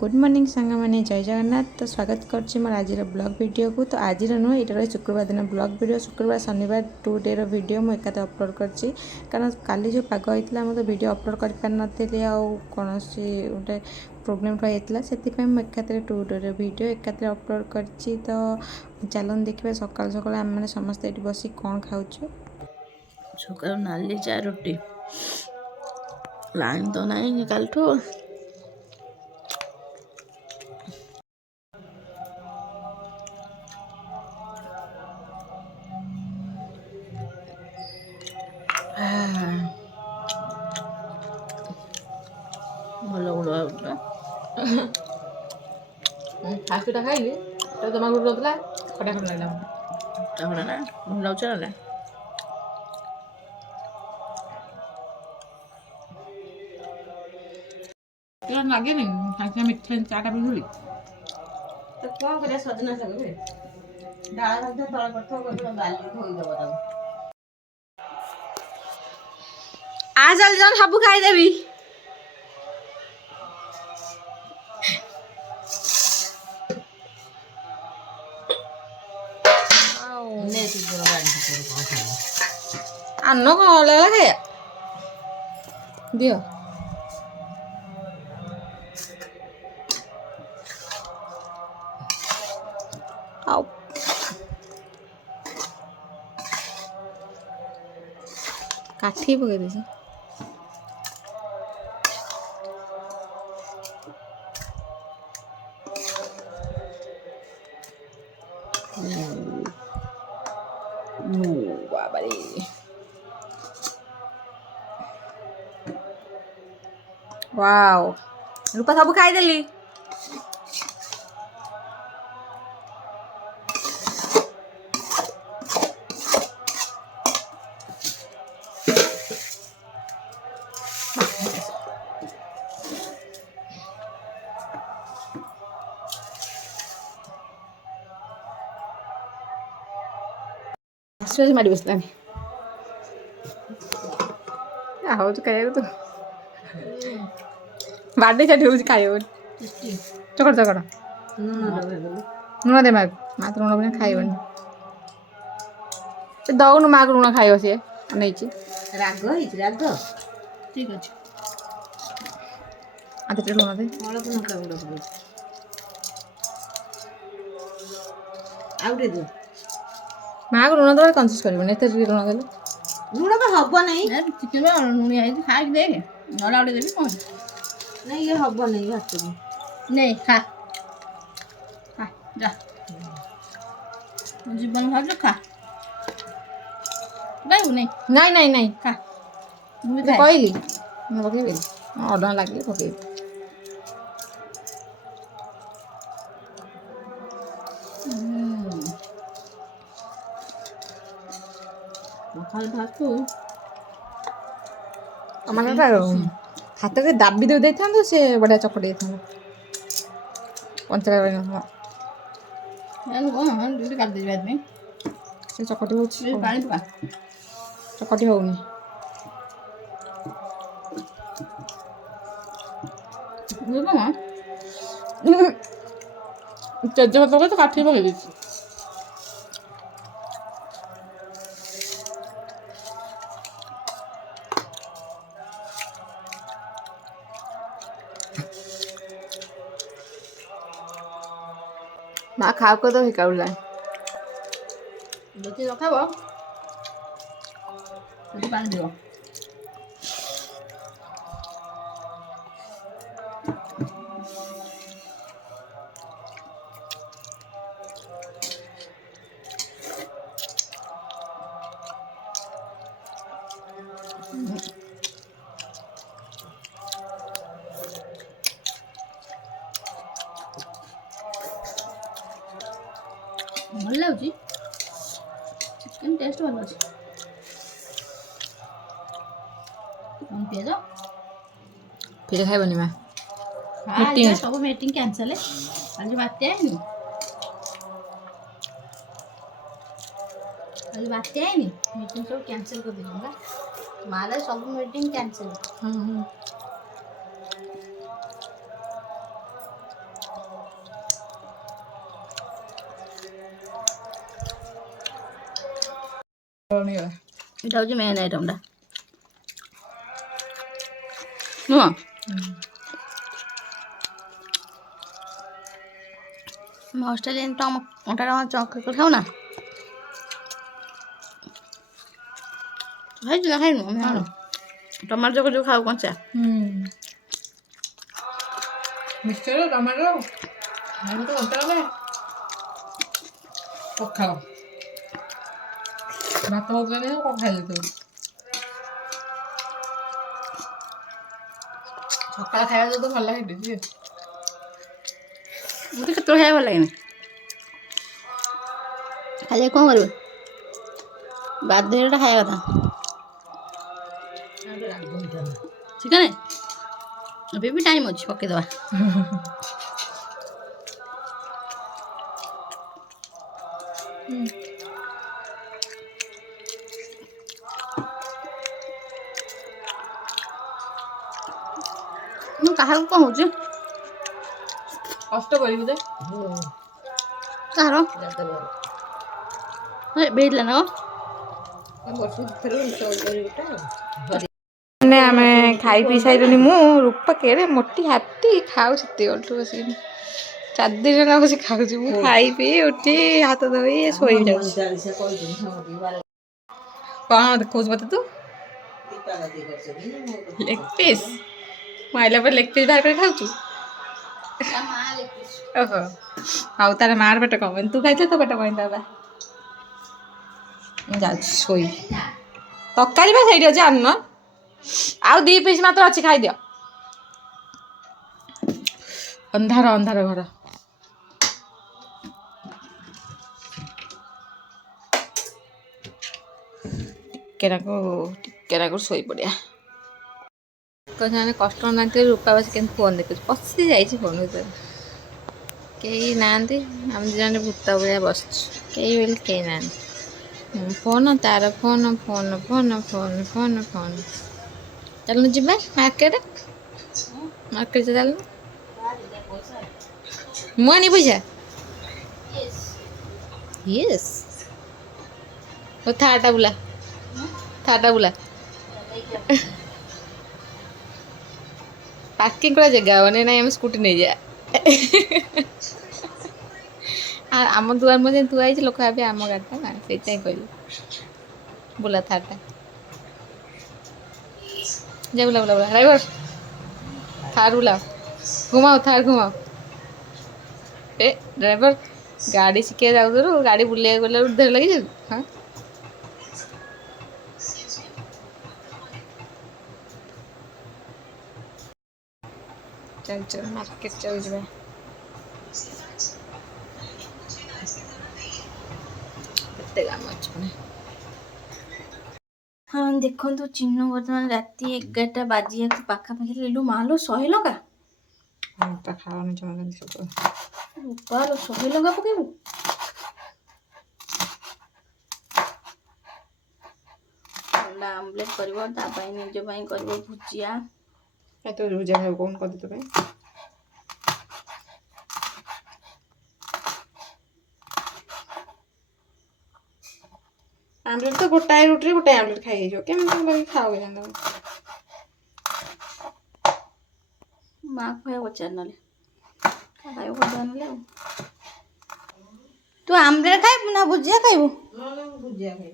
Good morning सांग मैंने जय जगन्नाथ। तो स्वागत कर मोर आज ब्लॉग वीडियो को। तो आज नुह ये शुक्रवार दिन ब्लॉग वीडियो शुक्रवार शनिवार 2 डे वीडियो मुझे एकाते अपलोड कर कारण काली जो पाग होता मुझे वीडियो अपलोड कर पार नी कौन गोटे प्रोब्लेम रही से एकाते 2 डे वीडियो एकाते अपलोड कर। तो चलन देखिए सकाल सकाल आम मैंने समस्ते ये बस कौन खाऊ सकाल नाली चा रोटी लाइन तो नहीं कल ठू ଭଲ ଗୁଡ଼ ଫାଷ୍ଟଟା ଖାଇଲି ତ ଜମା ଗୁଡ଼ ରହୁଥିଲା ଖଟା ଖଟା ଲାଗିଲା ତାପରେ ନା ଭଲ ଲାଗୁଛି ନା ଟିକେ ଲାଗେନି ସାଙ୍ଗେ ମିଠା ଚାଟା ପିଇଥିଲି ତ କ'ଣ କରିବା ସଜନା ଶାଗ ଡାଳ ମଧ୍ୟ ତଳେ ପଡ଼ିଥିବ ବାଲି ଧୋଇଦେବ ତାକୁ ଆ ଜଲ୍ଦି ଜଲ୍ଦି ସବୁ ଖାଇଦେବି ଆନ କ'ଣ ଲାଗିଲା ଖାଇବା ଦିଅ ଆଉ କାଠି ପକେଇ ଦେଇଛି ବାବାରେ ୱାଓ ରୂପା ସବୁ ଖାଇଦେଲି ଆସୁଛି ମାଡ଼ି ବସିଲାନି ହଉଛି ଖାଇବାକୁ ତ ବାର୍ଥଡେ ଚାଟି ହେଉଛି ଖାଇବ ଚକଟ ଚକଟ ଲୁଣ ଦେ ମାକୁ ମା ତ ଲୁଣ ବିନା ଖାଇବନି ସେ ଦଉନୁ ମାକୁ ଲୁଣ ଖାଇବ ସିଏ ନେଇଛି ରାଗ ହେଇଛି ରାଗ ଠିକ୍ ଅଛି ଆଉ ଟିକେ ଲୁଣ ଦେ ଅଳପ ଲଙ୍କା ଗୁଣ୍ଡ ପକାଉଛି ଆଉ ଟିକେ ଦିଅ ମାକୁ ଲୁଣ ଦେବା କନସିୟସ୍ କରିବନି ଏତେ ଟିକେ ଲୁଣ ଦେଲେ ଲୁଣ ବା ହବ ନାହିଁ ଚିକେନ ଲୁଣିଆ ହେଇଛି ଖାଇକି ଦେଖେ ନହେଲେ ଆଉ ଟିକେ ଦେବି କ'ଣ ନାଇଁ ଇଏ ହବ ନାହିଁ ଭାତକୁ ନେ ଖା ଖା ଯା ଜୀବନ ଭାବୁଛୁ ଖା ଖାଇବୁ ନାଇଁ ନାଇଁ ନାଇଁ ନାଇଁ ଖା ମୁଁ କହିଲି ମୁଁ ପକେଇବି ଅଧା ଲାଗିଲେ ପକେଇବି ପଖାଳ ଭାତକୁ ମାନେ ହାତରେ ଦାବି ଦେଇଥାନ୍ତୁ ସେ ବଢ଼ିଆ ଚକଟି ଦେଇଥାନ୍ତା କଞ୍ଚା ରହିନଥିଲା କାଟିଦେବି ସେ ଚକଟି ହେଉଛି ପାଣି ପକା ଚକଟି ହେଉନି ତେଜପତ୍ର ତ କାଠି ପକେଇ ଦେଇଛି ମା ଖାওକେ ତ ହିକାଉଲା ଯଦି ନ ଖାଇବ ସେଠି ପାଣି ଦିଅ ଭଲ ଲାଗୁଛି ଚିକେନ୍ ଟେଷ୍ଟ ଭଲ ଅଛି ପିଆଜ ଫେରେ ଖାଇବନି ମା ମିଟିଂ ସବୁ ମିଟିଂ କ୍ୟାନ୍ସଲ ଆଜି ବାତ୍ୟା ହେଇନି ଆଜି ବାତ୍ୟା ହେଇନି ମିଟିଂ ସବୁ କ୍ୟାନ୍ସଲ କରିଦେଇଛନ୍ତି ମାରେ ସବୁ ମିଟିଂ କ୍ୟାନ୍ସଲ এটা হচ্ছে মেন আইটেমটা ନୁହଁ ଆମେ ଅଷ୍ଟ୍ରେଲିଆନ ଅଟା ଚକୋଲେଟ୍ ଖାଉ ନା ଖାଇଛୁ ନା ଖାଇନୁ ଆମେ ଖାଉନୁ ଟମାଟୋ ଚକ ଯୋଉ ଖାଉ କଞ୍ଚା ମିକ୍ସଚର ଟମାଟୋ ତ ଅଣ୍ଟା ଗଲେ ପଖାଳ ଭାତ ହଉଥିଲା କଣ ଖାଇଲେ ତୁ ସକାଳ ଖାଇବା ଯଦି ଭଲ ଲାଗେ ମୋତେ କେତେବେଳେ ଖାଇବା ଭଲ ଲାଗେନି ଖାଲି କ'ଣ କରିବେ ବାଧ୍ୟଟା ଖାଇବା କଥା ଚିକେନ ଏବେ ବି ଟାଇମ୍ ଅଛି ପକେଇଦେବା ମୁଁ କାହାକୁ କ'ଣ ହେଉଛି କଷ୍ଟ କରିବୁ ଦେ କାହାର ଏବେ ହେଇଥିଲା ନା ମାନେ ଆମେ ଖାଇ ପିଇ ସାରିଲୁଣି ମୁଁ ରୂପା କେଡ଼େ ମୋଟି ହାତୀ ଖାଉଛି ସେତିକି ବସିକି 4 ଦିନ ହେଲା ବସି ଖାଉଛି ମୁଁ ଖାଇ ପିଇ ଉଠି ହାତ ଧୋଇ ଶୋଇ ଯାଉଛି କ'ଣ ଦେଖାଉଛୁ ମତେ ତୁ ଲେଗ୍ ପିସ୍ ମୁଁ ଆଇଲା ପରେ ଲେଗ୍ ପିସ୍ ବାହାର କରି ଖାଉଛୁ ଓହୋ ଆଉ ତାର ମାର ପେଟ କମ ତୁ ଖାଇଥିଲେ ତୋ ପେଟ କଣ ବାବା ମୁଁ ଯାଉଛି ଶୋଇ ତରକାରୀ ବା ସେଇଠି ଅଛି ଆଣୁନ ଆଉ 2 ପିସ୍ ମାତ୍ର ଅଛି ଖାଇଦିଅ ଅନ୍ଧାର ଅନ୍ଧାର ଘର ଟିକେ ନାକୁ ଶୋଇପଡ଼ିଆ ସେମାନେ କଷ୍ଟମର ନାହାନ୍ତି ରୂପା ବସି କେମିତି ଫୋନ୍ ଦେଖୁଛି ପଶି ଯାଇଛି ଫୋନ୍ ଭିତରେ କେହି ନାହାନ୍ତି ଆମେ 2 ଜଣ ଭୂତ ଭଳିଆ ବସିଛୁ କେହି ନାହାନ୍ତି ଫୋନ୍ ତାର phone phone phone phone phone phone ଚାଲୁନୁ ଯିବା ମାର୍କେଟ ଚାଲୁନୁ ମୁଁ ଆଣି ପଇସା ୟେସ୍ ଓ ଥାର୍ଟା ବୁଲା ପାର୍କିଂ କରା ଜାଗା ହବନି ନାଇଁ ଆମେ ସ୍କୁଟି ନେଇଯା ଆମ ଦୁଆର ମধ্যে ଥୁଆ ହେଇଛି ଲୋକ ଭାବେ ଆମ ଗାଡ଼ିଟା ନା ସେଇଥିପାଇଁ କହିଲି ବୁଲା ଥାର୍ଟା ଯା ବୁଲା ଡ୍ରାଇଭର ଥାର୍ ବୁଲାଅ ଘୁମାଅ ଏ ଡ୍ରାଇଭର ଗାଡ଼ି ଶିଖିବା ଯାଉଥିଲୁ ଗାଡ଼ି ବୁଲେଇବାକୁ ଗଲା ଧର ଲାଗିଛି ହଁ ଚାଲ ମାର୍କେଟ ଚାଲ ଯିବା କେତେ କାମ ଅଛି ପୁଣି ହଁ ଦେଖନ୍ତୁ ଚିହ୍ନ ବର୍ତ୍ତମାନ ରାତି 11ଟା ବାଜିବାକୁ ପାଖାପାଖି ଲେଲୁ ମାଲୋ 100 ଲଙ୍କା ଖାওয়ানো ଜମା ରୂପାଲୋ 100 ଲଙ୍କା ପକେଇବୁ ଅଣ୍ଡା ଆମଲେଟ୍ କରିବ ତା ପାଇଁ ନିଜ ପାଇଁ କରିବ ଭୁଜିଆ ତୁ ଭୁଜିଆ ଖାଇବୁ କଣ କରିଦେ ତୋ ପାଇଁ आमलेट तो गोटाए रुटी गोटाए आमलेट खाई जो केम खाओ माँ खाया पचार ना खाया पचार ना तू आमलेट खाइबू ना भुजिया खाइबू भुजिया खाई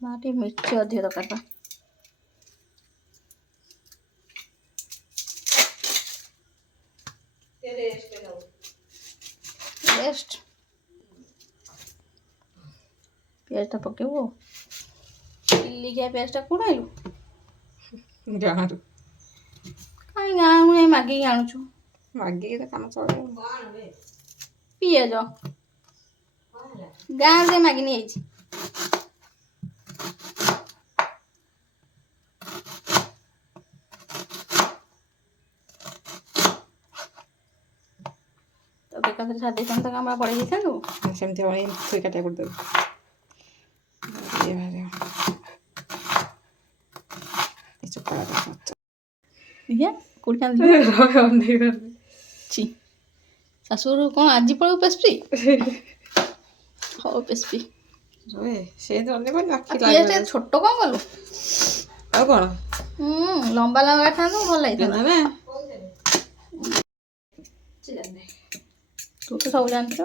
माटी मिर्ची अधिक दरकार बा रेस्ट प्याजटा पकेबू चिल्लिकिया प्याजटा कोण आइलु गाँव कहीं गाँव नहीं मागिक आणुछु मागिक तो काम चले पियाज गाँव से मागिनी आइछि एकाथरे छाड़ देता तो काम पड़े जाता सेमती थोड़ी काटिया कर देबो ଦେଖିଆ କୋଉଠି କାନ୍ଦିବ ଛି ଶାଶୁଘରୁ କ'ଣ ଆଜି ପଳେଇବୁ ପେସ୍ପି ହଉ ପେସ୍ପି ସେ ତ ପିଆଜ ଛୋଟ କ'ଣ କଲୁ ଆଉ କ'ଣ ଲମ୍ବା ଲମ୍ବା ଥାନ୍ତୁ ଭଲ ଲାଗିଥାନ୍ତା ନା ତୁ ତ ସବୁ ଜାଣିଛୁ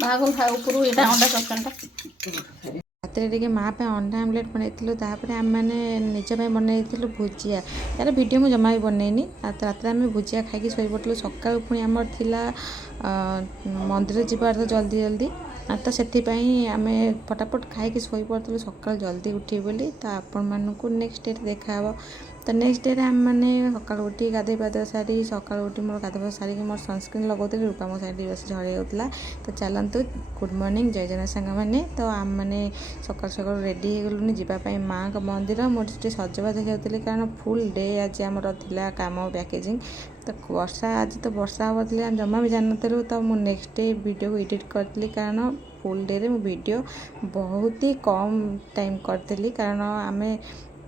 ବାହାଘର ଖାଇବା ଉପରୁ ଏଇଟା ଅଣ୍ଡା ତରକାରୀଟା ରାତିରେ ଟିକେ ମା ପାଇଁ ଅଣ୍ଡା ଆମଲେଟ୍ ବନେଇଥିଲୁ ତାପରେ ଆମେମାନେ ନିଜ ପାଇଁ ବନେଇଥିଲୁ ଭୁଜିଆ ତାର ଭିଡ଼ିଓ ମୁଁ ଜମା ବି ବନେଇନି ରାତିରେ ଆମେ ଭୁଜିଆ ଖାଇକି ଶୋଇପଡ଼ିଥିଲୁ ସକାଳୁ ପୁଣି ଆମର ଥିଲା ମନ୍ଦିର ଯିବାର ତ ଜଲ୍ଦି ତ ସେଥିପାଇଁ ଆମେ ଫଟାଫଟ ଖାଇକି ଶୋଇପଡ଼ିଥିଲୁ ସକାଳୁ ଜଲ୍ଦି ଉଠିବୁ ବୋଲି ତ ଆପଣମାନଙ୍କୁ ନେକ୍ସଟ ଡେରେ ଦେଖାହେବ ତ ନେକ୍ସଟ ଡେରେ ଆମେମାନେ ସକାଳୁ ଉଠି ଗାଧୋଇ ପାଧୋଇ ସାରି ସକାଳୁ ଉଠି ମୋର ଗାଧୋଇ ସାରିକି ମୋର ସନସ୍କ୍ରିନ୍ ଲଗାଉଥିଲି ରୂପା ମୋ ସାଇଡ଼୍ ବସି ଝଡ଼େଇ ହେଉଥିଲା ତ ଚାଲନ୍ତୁ ଗୁଡ଼୍ ମର୍ଣ୍ଣିଂ ଜୟ ଜଗନ୍ନାଥ ସାଙ୍ଗମାନେ ତ ଆମେମାନେ ସକାଳୁ ରେଡ଼ି ହେଇଗଲୁଣି ଯିବା ପାଇଁ ମାଆଙ୍କ ମନ୍ଦିର ମୁଁ ଟିକେ ସଜବାଜ ହେଉଥିଲି କାରଣ ଫୁଲ୍ ଡେ ଆଜି ଆମର ଥିଲା କାମ ପ୍ୟାକେଜିଂ ତ ଆଜି ତ ବର୍ଷା ହେବ ଥିଲା ଜମା ବି ଜାଣିନଥିଲୁ ତ ମୁଁ ନେକ୍ସଟ ଡେ ଭିଡ଼ିଓକୁ ଏଡ଼ିଟ୍ କରିଥିଲି କାରଣ ଫୁଲ୍ ଡେରେ ମୁଁ ଭିଡ଼ିଓ ବହୁତ ହି କମ୍ ଟାଇମ୍ କରିଥିଲି କାରଣ ଆମେ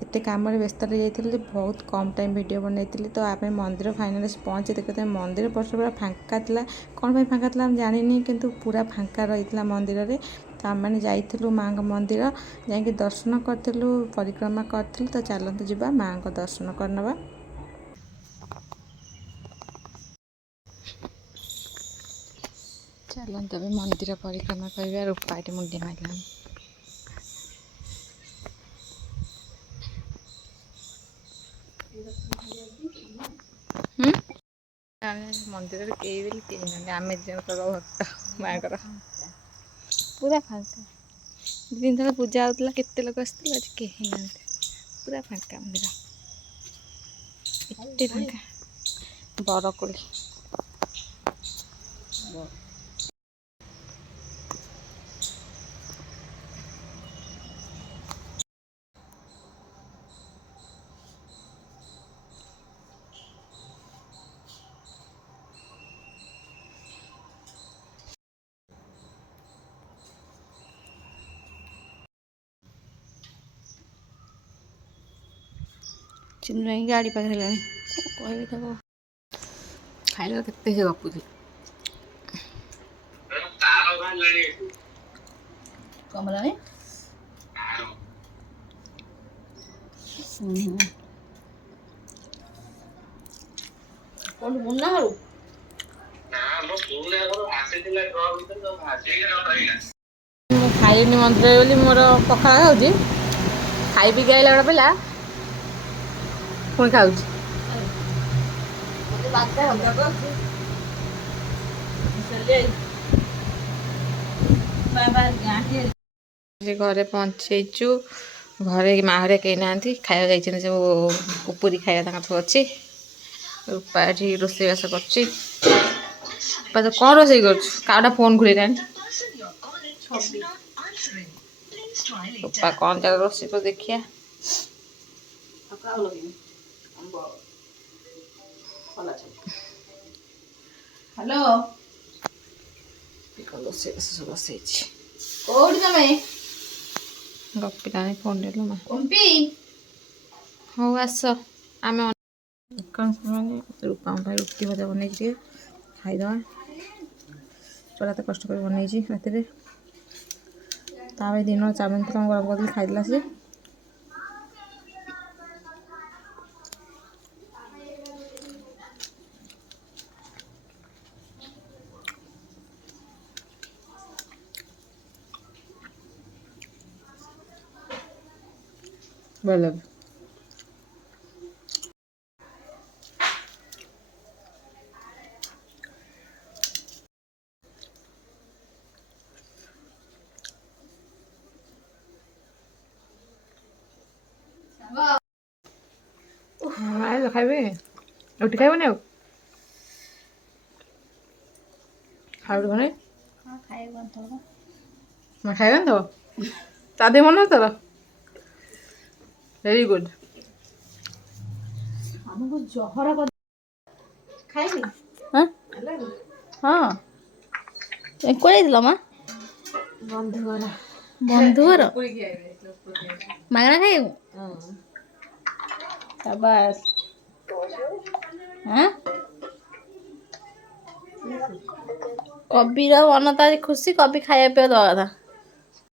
ଏତେ କାମରେ ବ୍ୟସ୍ତ ରହିଯାଇଥିଲି ଯେ ବହୁତ କମ୍ ଟାଇମ୍ ଭିଡ଼ିଓ ବନେଇଥିଲି ତ ଆମେ ମନ୍ଦିର ଫାଇନାଲି ପହଞ୍ଚି ଦେଖୁଥିଲେ ମନ୍ଦିର ପଛ ପୁରା ଫାଙ୍କା ଥିଲା କ'ଣ ପାଇଁ ଫାଙ୍କା ଥିଲା ଆମେ ଜାଣିନି କିନ୍ତୁ ପୁରା ଫାଙ୍କା ରହିଥିଲା ମନ୍ଦିରରେ ତ ଆମେମାନେ ଯାଇଥିଲୁ ମାଆଙ୍କ ମନ୍ଦିର ଯାଇକି ଦର୍ଶନ କରିଥିଲୁ ପରିକ୍ରମା କରିଥିଲୁ ତ ଚାଲନ୍ତୁ ଯିବା ମାଆଙ୍କ ଦର୍ଶନ କରିନେବା ଚାଲନ୍ତୁ ଏବେ ମନ୍ଦିର ପରିକ୍ରମା କରିବା ରୂପା ଏଠି ମୁଣ୍ଡିଆ ମାରିଲାଣି ମନ୍ଦିରରେ କେହି ବି କେହି ନାହାନ୍ତି ଆମେ ଜଣଙ୍କର ଭକ୍ତ ମାଆଙ୍କର ପୁରା ଫାଙ୍କା 2 ଦିନ ତଳେ ପୂଜା ହେଉଥିଲା କେତେ ଲୋକ ଆସିଥିଲେ ଆଜି କେହି ନାହାନ୍ତି ପୁରା ଫାଙ୍କା ମନ୍ଦିର ଏତେ ଫାଙ୍କା ବରକୋଳି ଚିହ୍ନ ଗାଡ଼ି ପାଖରେ ହେଲାଣି କହିବି ତାକୁ ଖାଇଲା କେତେ ସେ ଗପୁଛି କମଲାଣି କୋଉଠି ମୁନା ଘରୁ ମୁଁ ଖାଇନି ମନ୍ଦିରରେ ବୋଲି ମୋର ପଖାଳ ଖାଉଛି ଖାଇ ପିଇକି ଆଇଲା ଗୋଟେ ପିଲା ପୁଣି ଖାଉଛି ଘରେ ପହଞ୍ଚେଇଛୁ ଘରେ ମା ହରିଆ କେହି ନାହାନ୍ତି ଖାଇବା ଯାଇଛନ୍ତି ସବୁ ପୁରୀ ଖାଇବା ତାଙ୍କର ସବୁ ଅଛି ରୂପା ଏଠି ରୋଷେଇବାସ କରୁଛି ରୂପା ତ କ'ଣ ରୋଷେଇ କରୁଛୁ କାଉଟା ଫୋନ୍ ଘୁରେଇଲାଣି ରୂପା କ'ଣ ଯାକ ରୋଷେଇ କରି ଦେଖିଆ ହ୍ୟାଲୋ ରୋଷେଇବାସ ସବୁ ବସେଇଛି କୋଉଠି ତମେ ଗପିଲାଣି ଫୋନ୍ ଦେଲୁ ମା କୁମ୍ପି ହଉ ଆସ ଆମେ ରୂପାଙ୍କ ପାଇଁ ରୁଟି ଭଜା ବନେଇଛି ଟିକେ ଖାଇଦେବା ଚୋରା ତ କଷ୍ଟ କରି ବନେଇଛି ରାତିରେ ତାପରେ ଦିନ ଚାଉମିନ ଥିଲା ମୁଁ ଗରମ କରିଦେଲି ଖାଇଦେଲା ସେ ଭଲ ଖାଇବେ ରୁଟି ଖାଇବନି ଆଉ ଖାଇବନି ଖାଇବନି ତ ତା ଦେହ ମନେ ତୋର ଭେରି ଗୁଡ୍ ଆମକୁ ଜହର ଖାଇବି ହଁ ହଁ କୁଆଡ଼େ ଯାଇଥିଲ ମା ବନ୍ଧୁ ଘର ବନ୍ଧୁ ଘର ମାଗଣା ଖାଇବୁ ହଁ ସାବାସ୍ ହଁ କବିର ମନ ତ ଆଜି ଖୁସି କବି ଖାଇବା ପିଇବା ଦବା କଥା